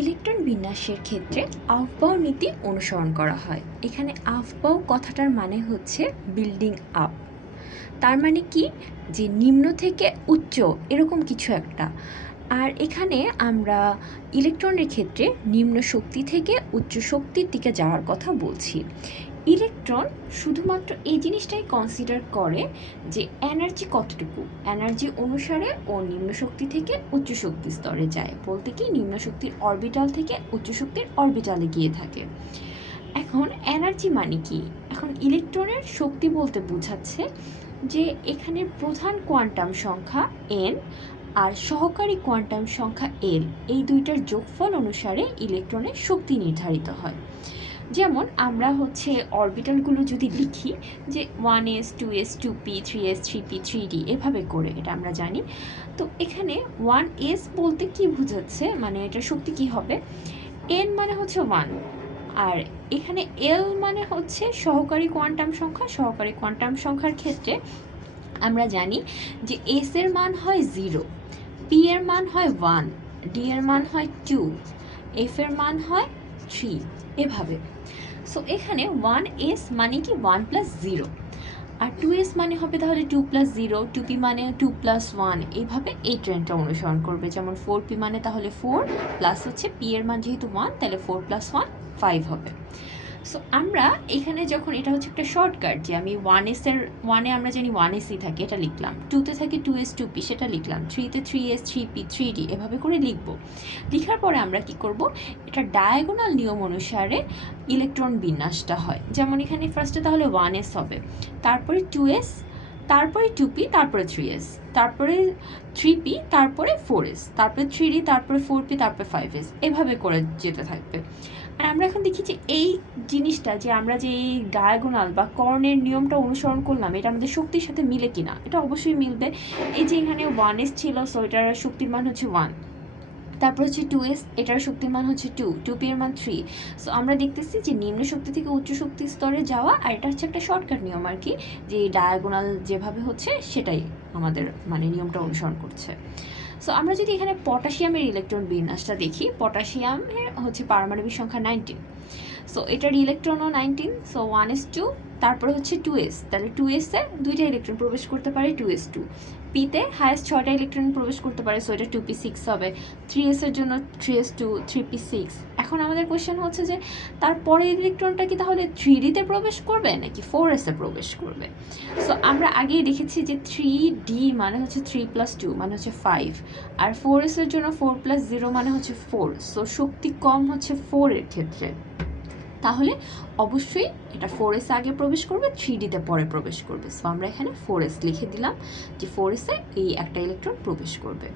Electron বিন্যাসের ক্ষেত্রে আফবাও নীতি অনুসরণ করা হয়। এখানে আফবাও কথাটার মানে হচ্ছে বিল্ডিং আপ। তার মানে কি, যে নিম্ন থেকে উচ্চ এরকম কিছু একটা। আর এখানে আমরা ইলেকট্রনের ক্ষেত্রে নিম্ন শক্তি থেকে উচ্চ শক্তির দিকে যাওয়ার কথা বলছি। ইলেকট্রন শুধুমাত্র এই জিনিসটাই কনসিডার করে যে এনার্জি কতটুকু, এনার্জি অনুসারে ও নিম্ন শক্তি থেকে উচ্চ শক্তি স্তরে যায়, বলতে কি নিম্ন শক্তির অরবিটাল থেকে উচ্চ শক্তির অরবিটালে গিয়ে থাকে। এখন এনার্জি মানে কি, এখন ইলেকট্রনের শক্তি বলতে বোঝাচ্ছে যে এখানে প্রধান কোয়ান্টাম সংখ্যা n আর সহকারী কোয়ান্টাম সংখ্যা l, এই দুইটার যোগফল অনুসারে ইলেকট্রনের শক্তি নির্ধারিত হয়। যেমন আমরা হচ্ছে অরবিটালগুলো যদি লিখি যে 1s 2s 2p 3s 3p 3d এভাবে করে, এটা আমরা জানি। তো এখানে 1s বলতে কি বোঝাচ্ছে, মানে এটার শক্তি কি হবে, n মানে হচ্ছে 1, আর এখানে l মানে হচ্ছে সহকারী কোয়ান্টাম সংখ্যা। সহকারী কোয়ান্টাম সংখ্যার ক্ষেত্রে আমরা জানি যে s এর মান হয় 0, p এর মান হয় 1, d এর মান হয় 2, f এর মান হয় 3, এভাবে। সো এখানে 1s মানে কি 1 প্লাস 0, আর 2s মানে হবে তাহলে 2 প্লাস 0, 2p মানে 2 প্লাস 1, এইভাবে এই ট্রেন্ডটা অনুসরণ করবে। যেমন 4p মানে তাহলে 4 প্লাস হচ্ছে p এর মান যেহেতু 1, তাহলে 4 প্লাস 1 5 হবে। সো আমরা এখানে যখন, এটা হচ্ছে একটা শর্টকাট, যে আমি 1s এর 1-এ আমরা জানি 1sই থাকে, এটা লিখলাম, 2-তে থাকে 2s 2p, সেটা লিখলাম, 3-তে 3s 3p 3d, এভাবে করে লিখব। লেখার পরে আমরা কি করব, এটা ডায়াগোনাল নিয়ম অনুসারে ইলেকট্রন বিন্যাসটা হয়। যেমন এখানে ফার্স্টে তাহলে 1s হবে, তারপরে 2s, তারপরে 2p, তারপরে 3s, তারপরে 3p, তারপরে 4s, তারপরে 3d, তারপরে 4p, তারপরে 5s, এভাবে করে যেতে থাকবে। আর আমরা এখন দেখি যে এই জিনিসটা, যে আমরা যে এই ডায়াগোনাল বা কর্ণের নিয়মটা অনুসরণ করলাম, এটা আমাদের শক্তির সাথে মিলে কিনা। এটা অবশ্যই মিলবে। এই যে এখানে 1s ছিল, সো এটার শক্তির মান হচ্ছে 1, তারপর হচ্ছে 2s, এটার শক্তির মান হচ্ছে 2, 2p এর মান 3। সো আমরা দেখতেছি যে নিম্ন শক্তি থেকে উচ্চ শক্তি স্তরে যাওয়া, আর এটা হচ্ছে একটা শর্টকাট নিয়ম আর কি, যে ডায়াগোনাল যেভাবে হচ্ছে সেটাই আমাদের মানে নিয়মটা অনুসরণ করছে। সো আমরা যদি এখানে পটাশিয়ামের ইলেকট্রন বিন্যাসটা দেখি, পটাশিয়ামের হচ্ছে পারমাণবিক সংখ্যা 19, সো এটার ইলেকট্রনও 19, সো 1s2, তারপরে হচ্ছে 2s, তাহলে 2s-এ দুইটা ইলেকট্রন প্রবেশ করতে পারে 2s2, পিতে হায়েস্ট 6টা ইলেকট্রন প্রবেশ করতে পারে, সো এটা 2p6 হবে, 3s-এর জন্য 3s2 3p6। এখন আমাদের কোয়েশ্চেন হচ্ছে যে তারপরের ইলেকট্রনটা কি তাহলে 3d-তে প্রবেশ করবে নাকি 4s-এ প্রবেশ করবে। সো আমরা আগেই দেখেছি যে 3d মানে হচ্ছে 3 প্লাস 2 মানে হচ্ছে 5, আর 4s-এর জন্য 4 প্লাস 0 মানে হচ্ছে 4, সো শক্তি কম হচ্ছে 4 এর ক্ষেত্রে, তাহলে অবশ্যই এটা 4s আগে প্রবেশ করবে, 3d-তে পরে প্রবেশ করবে। সো আমরা এখানে 4s লিখে দিলাম যে 4s-এ এই একটা ইলেকট্রন প্রবেশ করবে।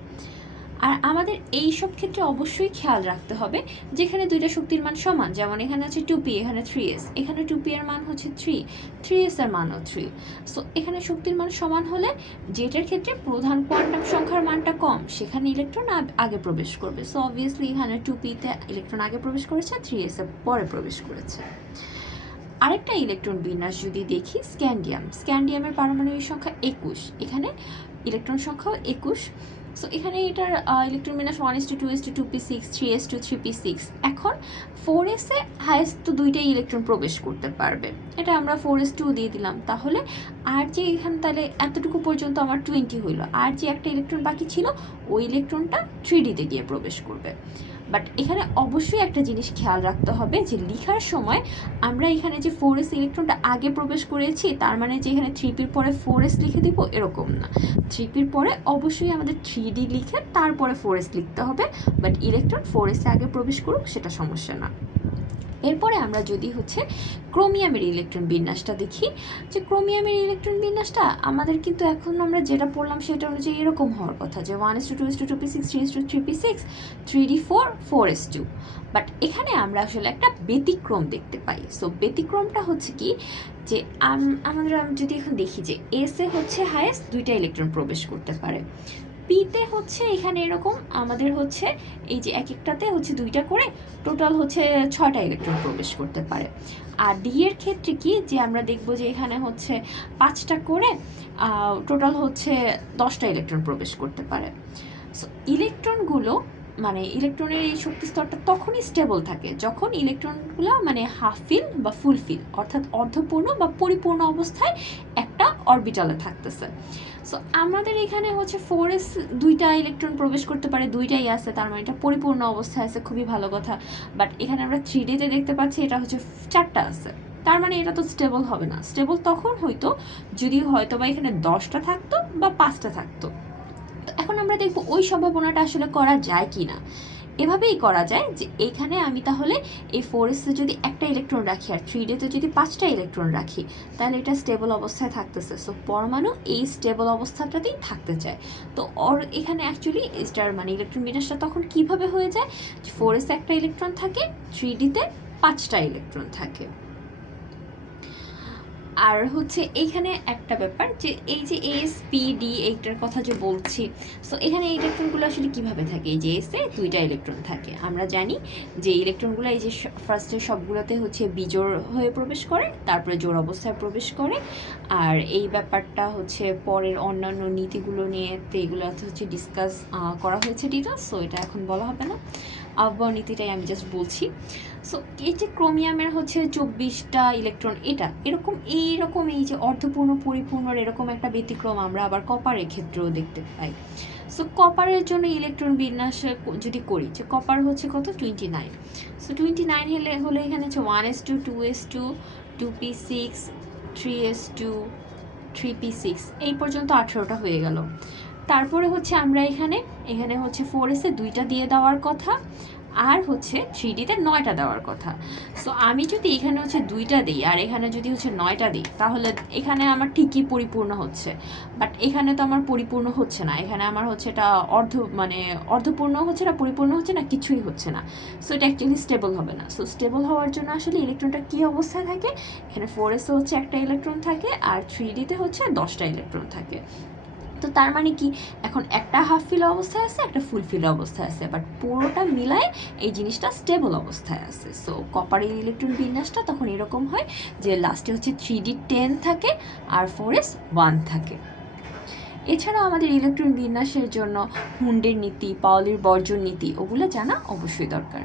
আর আমাদের এই সব ক্ষেত্রে অবশ্যই খেয়াল রাখতে হবে যেখানে দুইটা শক্তির মান সমান, যেমন এখানে আছে 2p, এখানে 3s, এখানে 2p এর মান হচ্ছে 3, 3s এর মানও 3। সো এখানে শক্তির মান সমান হলে যেটার ক্ষেত্রে প্রধান কোয়ান্টাম সংখ্যার মানটা কম, সেখানে ইলেকট্রন আগে প্রবেশ করবে। সো অবভিয়াসলি এখানে 2p-তে ইলেকট্রন আগে প্রবেশ করেছে, 3s এর পরে প্রবেশ করেছে। আরেকটা ইলেকট্রন বিন্যাস যদি দেখি, স্ক্যান্ডিয়াম, স্ক্যান্ডিয়ামের পারমাণবিক সংখ্যা 21, এখানে ইলেকট্রন সংখ্যাও 21। সো এখানে এটার ইলেকট্রন বিন্যাস 1s2 2s2 2p6 3s2 3p6। এখন 4s-এ হায়েস্ট তো দুইটাই ইলেকট্রন প্রবেশ করতে পারবে, এটা আমরা 4s2 দিয়ে দিলাম। তাহলে আর যে এখানে তাহলে এতটুকু পর্যন্ত আমার 20 হইল, আর যে একটা ইলেকট্রন বাকি ছিল ওই ইলেকট্রনটা 3d-তে গিয়ে প্রবেশ করবে। বাট এখানে অবশ্যই একটা জিনিস খেয়াল রাখতে হবে যে লেখার সময় আমরা এখানে যে 4s ইলেকট্রনটা আগে প্রবেশ করেছি, তার মানে যে এখানে 3p-র পরে 4s লিখে দিব এরকম না। 3p-র পরে অবশ্যই আমাদের 3d লিখে তারপরে 4s লিখতে হবে, বাট ইলেকট্রন 4s-এ আগে প্রবেশ করুক সেটা সমস্যা না। এরপরে আমরা যদি হচ্ছে ক্রোমিয়ামের ইলেকট্রন বিন্যাসটা দেখি, যে ক্রোমিয়ামের ইলেকট্রন বিন্যাসটা আমাদের কিন্তু এখন আমরা যেটা পড়লাম সেটা অনুযায়ী এরকম হওয়ার কথা, যে 1s2 2s2 2p6 3s2 3p6 3d4 4s2। But এখানে আমরা আসলে একটা ব্যতিক্রম দেখতে পাই। সো ব্যতিক্রমটা হচ্ছে কি, যে আমরা যদি এখন দেখি যে এসে হচ্ছে হায়েস্ট দুইটা ইলেকট্রন প্রবেশ করতে পারে, পিতে হচ্ছে এখানে এরকম আমাদের হচ্ছে এই যে এক একটাতে হচ্ছে দুইটা করে টোটাল হচ্ছে 6টা ইলেকট্রন প্রবেশ করতে পারে। আর ডি এর ক্ষেত্রে কি, যে আমরা দেখবো যে এখানে হচ্ছে 5টা করে টোটাল হচ্ছে 10টা ইলেকট্রন প্রবেশ করতে পারে। সো ইলেকট্রনগুলো মানে ইলেকট্রনের এই শক্তি স্তরটা তখনই স্টেবল থাকে যখন ইলেকট্রনগুলো মানে হাফ ফিল বা ফুল ফিল অর্থাৎ অর্ধপূর্ণ বা পরিপূর্ণ অবস্থায় একটা অরবিটালে থাকতেছে। সো আমাদের এখানে হচ্ছে 4s দুইটা ইলেকট্রন প্রবেশ করতে পারে, দুইটাই আছে, তার মানে এটা পরিপূর্ণ অবস্থায় আছে, খুবই ভালো কথা। বাট এখানে আমরা 3D-তে দেখতে পাচ্ছি এটা হচ্ছে 4টা আছে, তার মানে এটা তো স্টেবল হবে না। স্টেবল তখন হইতো যদি হয়তো বা এখানে 10টা থাকতো বা 5টা থাকতো। তো এখন আমরা দেখবো ওই সম্ভাবনাটা আসলে করা যায় কি না। এভাবেই করা যায় যে এখানে আমি তাহলে এই 4s-এ যদি একটা ইলেকট্রন রাখি আর 3D-তে যদি 5টা ইলেকট্রন রাখি, তাহলে এটা স্টেবল অবস্থায় থাকতেছে। সো পরমাণু এই স্টেবল অবস্থাটাতেই থাকতে চায়। তো এখানে অ্যাকচুয়ালি এটার মানে ইলেকট্রন বিন্যাসটা তখন কিভাবে হয়ে যায়, 4s-এ একটা ইলেকট্রন থাকে, 3D-তে 5টা ইলেকট্রন থাকে। আর হচ্ছে এইখানে একটা ব্যাপার যে এই যে এস পি ডি এইটার কথা যে বলছি, সো এখানে এই ইলেকট্রনগুলো আসলে কিভাবে থাকে। এই যে এসে দুইটা ইলেকট্রন থাকে, আমরা জানি যে ইলেকট্রনগুলো এই যে ফার্স্টে সবগুলোতে হচ্ছে বিজোড় হয়ে প্রবেশ করে, তারপরে জোড় অবস্থায় প্রবেশ করে। আর এই ব্যাপারটা হচ্ছে পরের অন্যান্য নীতিগুলো নিয়ে তো এগুলো হচ্ছে ডিসকাস করা হয়েছে ডিটেলস, সো এটা এখন বলা হবে না। আফবাও নীতিটাই আমি জাস্ট বলছি। সো এই যে ক্রোমিয়ামের হচ্ছে 24টা ইলেকট্রন, এটা এইরকম এই যে অর্ধপূর্ণ পরিপূর্ণর এরকম একটা ব্যতিক্রম আমরা আবার কপারের ক্ষেত্রেও দেখতে পাই। সো কপারের জন্য ইলেকট্রন বিন্যাস যদি করি, যে কপার হচ্ছে কত 29। সো 29 হলে এখানে হচ্ছে 1s2 2s2 2p6 3s2 3p6 এই পর্যন্ত 18টা হয়ে গেল। তারপরে হচ্ছে আমরা এখানে হচ্ছে 4s-এ দুইটা দিয়ে দেওয়ার কথা, আর হচ্ছে 3D-তে 9টা দেওয়ার কথা। সো আমি যদি এখানে হচ্ছে দুইটা দিই আর এখানে যদি হচ্ছে 9টা দিই, তাহলে এখানে আমার ঠিকই পরিপূর্ণ হচ্ছে। বাট এখানে তো আমার পরিপূর্ণ হচ্ছে না, এখানে আমার হচ্ছে এটা অর্ধপূর্ণ হচ্ছে না, পরিপূর্ণ হচ্ছে না, কিছুই হচ্ছে না। সো এটা অ্যাকচুয়ালি স্টেবল হবে না। সো স্টেবল হওয়ার জন্য আসলে ইলেকট্রনটা কী অবস্থায় থাকে, এখানে 4s-এ হচ্ছে একটা ইলেকট্রন থাকে আর 3D-তে হচ্ছে 10টা ইলেকট্রন থাকে। তো তার মানে কি, এখন একটা হাফ ফিল অবস্থায় আছে, একটা ফুল ফিল অবস্থায় আছে, বাট পুরোটা মিলায় এই জিনিসটা স্টেবল অবস্থায় আছে। সো কপারের ইলেকট্রন বিন্যাসটা তখন এরকম হয় যে লাস্টে হচ্ছে 3D 10 থাকে আর 4s 1 থাকে। এছাড়াও আমাদের ইলেকট্রন বিন্যাসের জন্য হুন্ডের নীতি, পাওলির বর্জন নীতি, ওগুলো জানা অবশ্যই দরকার।